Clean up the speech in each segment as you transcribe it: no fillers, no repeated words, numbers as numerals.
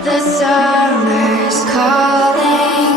The summer's calling.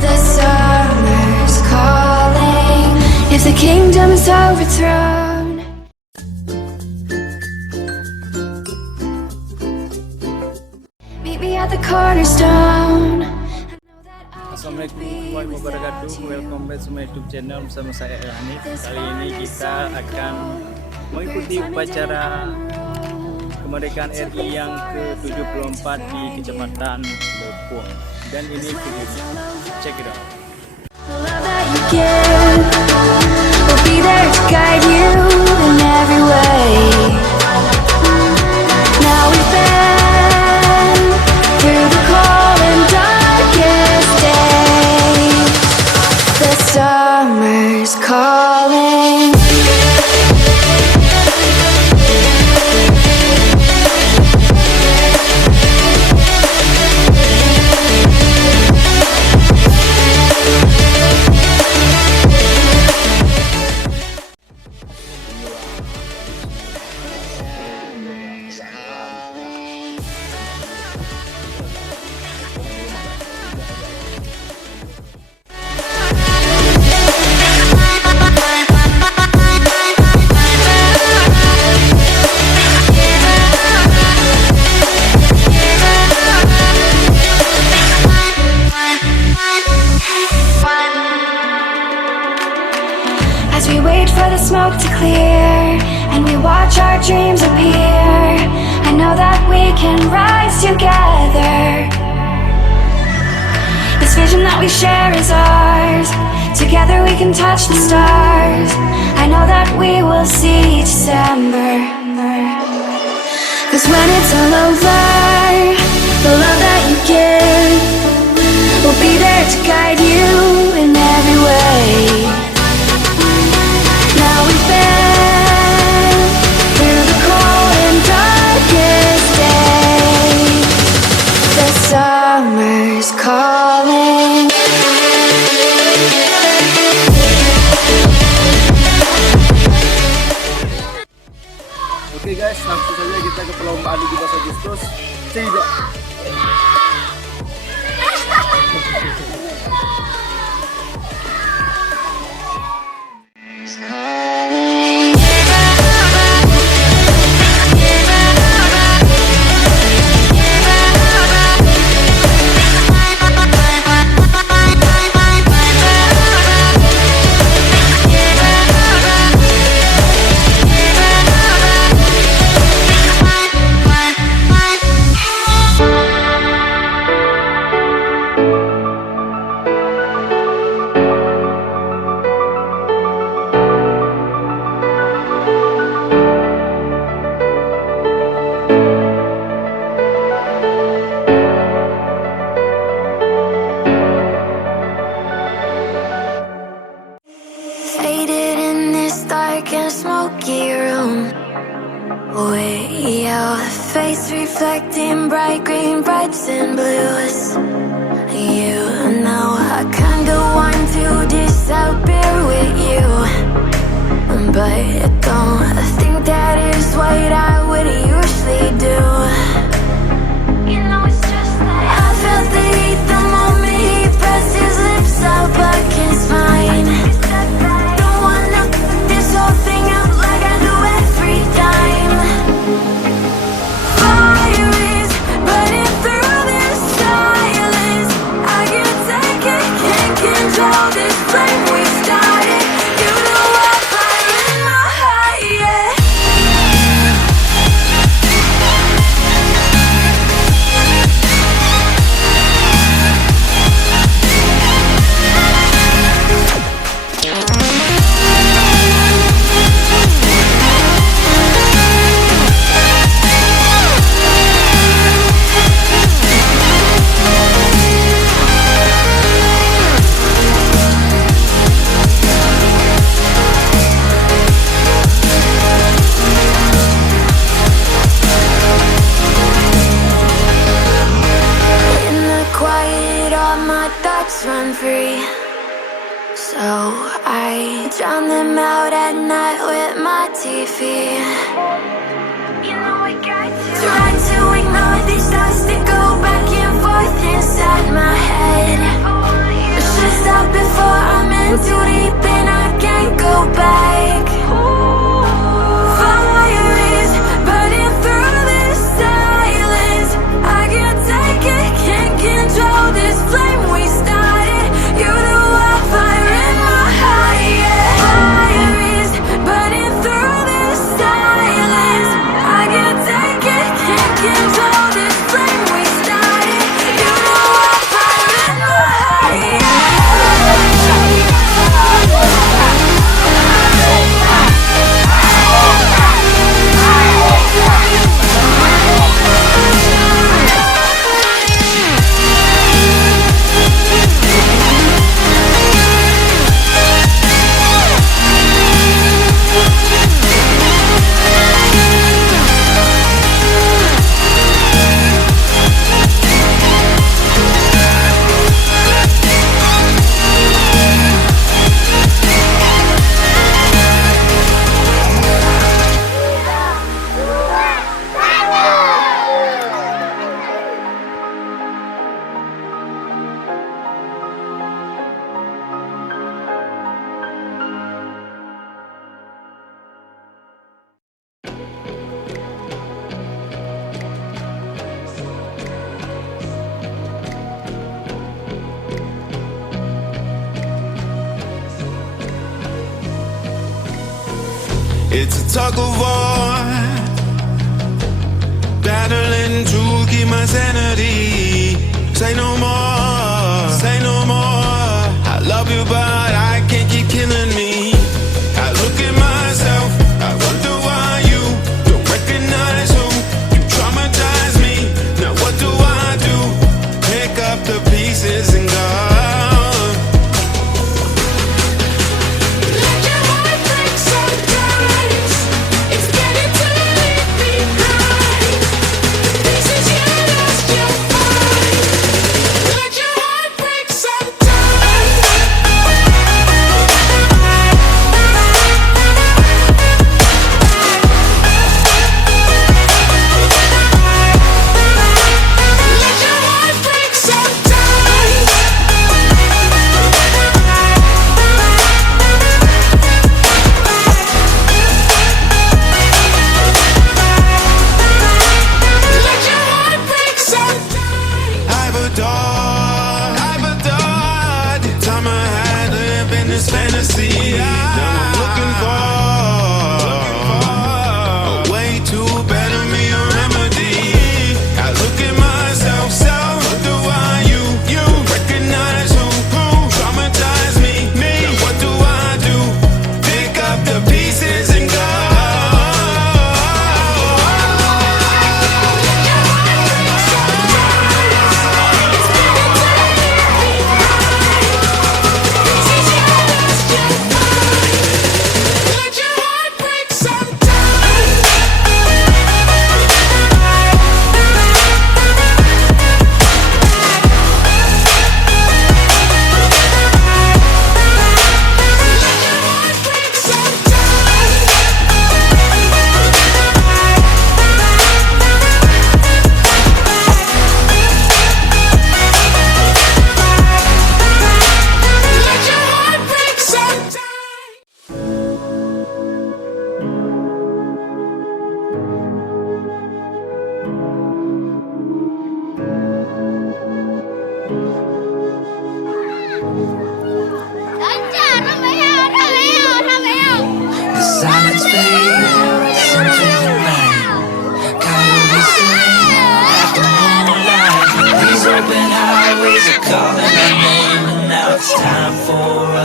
The summer's calling. If the kingdom is overthrown. Meet me at the cornerstone. Assalamualaikum warahmatullahi wabarakatuh. Welcome back to my YouTube channel bersama saya Hanif. Kali ini kita akan mengikuti upacara kemerdekaan RI yang ke-74 di Kecamatan Leupueng. Dan ini videonya. Check it out. Love that you give will be there to guide you in every way. Now we've been through the cold and darkest days. The summer's calling. As we wait for the smoke to clear and we watch our dreams appear, I know that we can rise together. This vision that we share is ours. Together we can touch the stars. I know that we will see December. 'Cause when it's all over, the love that you give will be there to guide you in every way. Now we've been through the cold and darkest days. The summer's calling. Oke guys, langsung saja kita ke perlombaan 17 Agustus. Tidak. Faded in this dark and smoky room, way out, face reflecting bright green, brights and blues. You know I kinda want to disappear with you, but I don't think that is what I would usually do. You know it's just like I felt the heat the moment he pressed his lips up against mine. run free. So So I drown them out at night with my TV. You know I got to try to ignore these thoughts that go back and forth inside my head. I should stop before I'm in too deep and I can't go back. Fire is burning through this silence. I can't take it, can't control this flame we started. You the wildfire in my heart, yeah. Fire is burning through this silence. I can't take it, can't control this flame we started. You the wildfire in my heart, yeah. It's a tug of war, battling to keep my sanity. Say no more, say no more. I love you but I can't keep killing me. I look at myself, I wonder why you don't recognize who you traumatize me. Now what do I do? Pick up the pieces and go.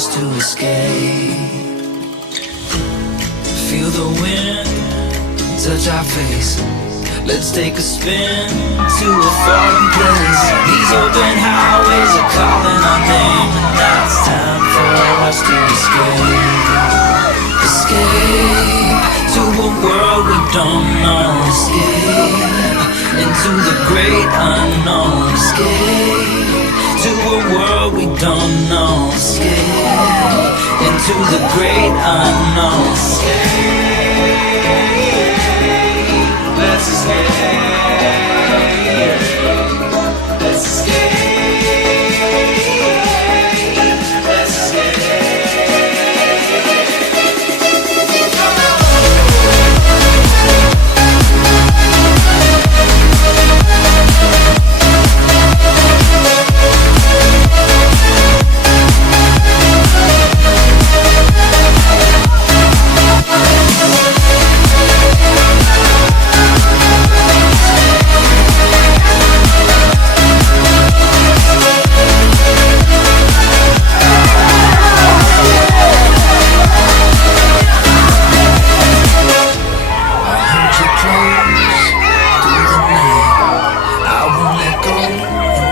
To escape. Feel the wind touch our face. Let's take a spin to a foreign place. These open highways are calling our name, and now it's time for us to escape. Escape to a world we don't know. Escape into the great unknown. Escape to a world we don't know. Escape. into the great unknown. Let's escape. Let's escape. Let's escape.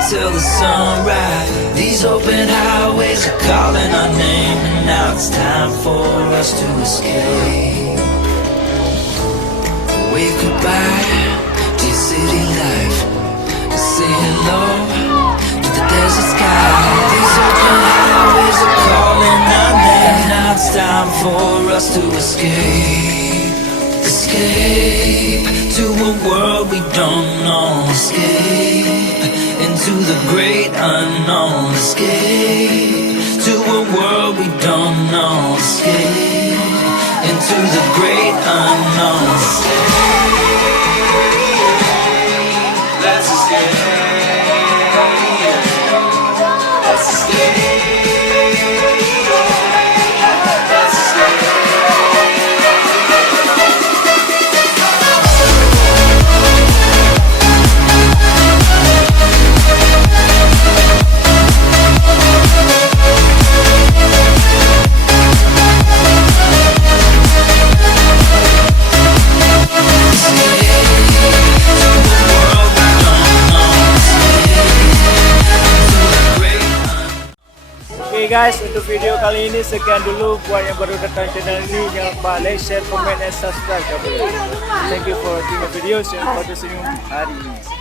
Till the sunrise, these open highways are calling our name, and now it's time for us to escape. Wave goodbye to your city life, and say hello to the desert sky. These open highways are calling our name, and now it's time for us to escape. Escape to a world we don't know. Escape into the great unknown. Escape to a world we don't know. Escape into the great unknown. Let's escape. Let's escape. Oke guys, untuk video kali ini sekian dulu. Buat yang baru datang channel ini, jangan lupa like, share, comment, and subscribe. Thank you for watching the video. Sampai jumpa di hari ini.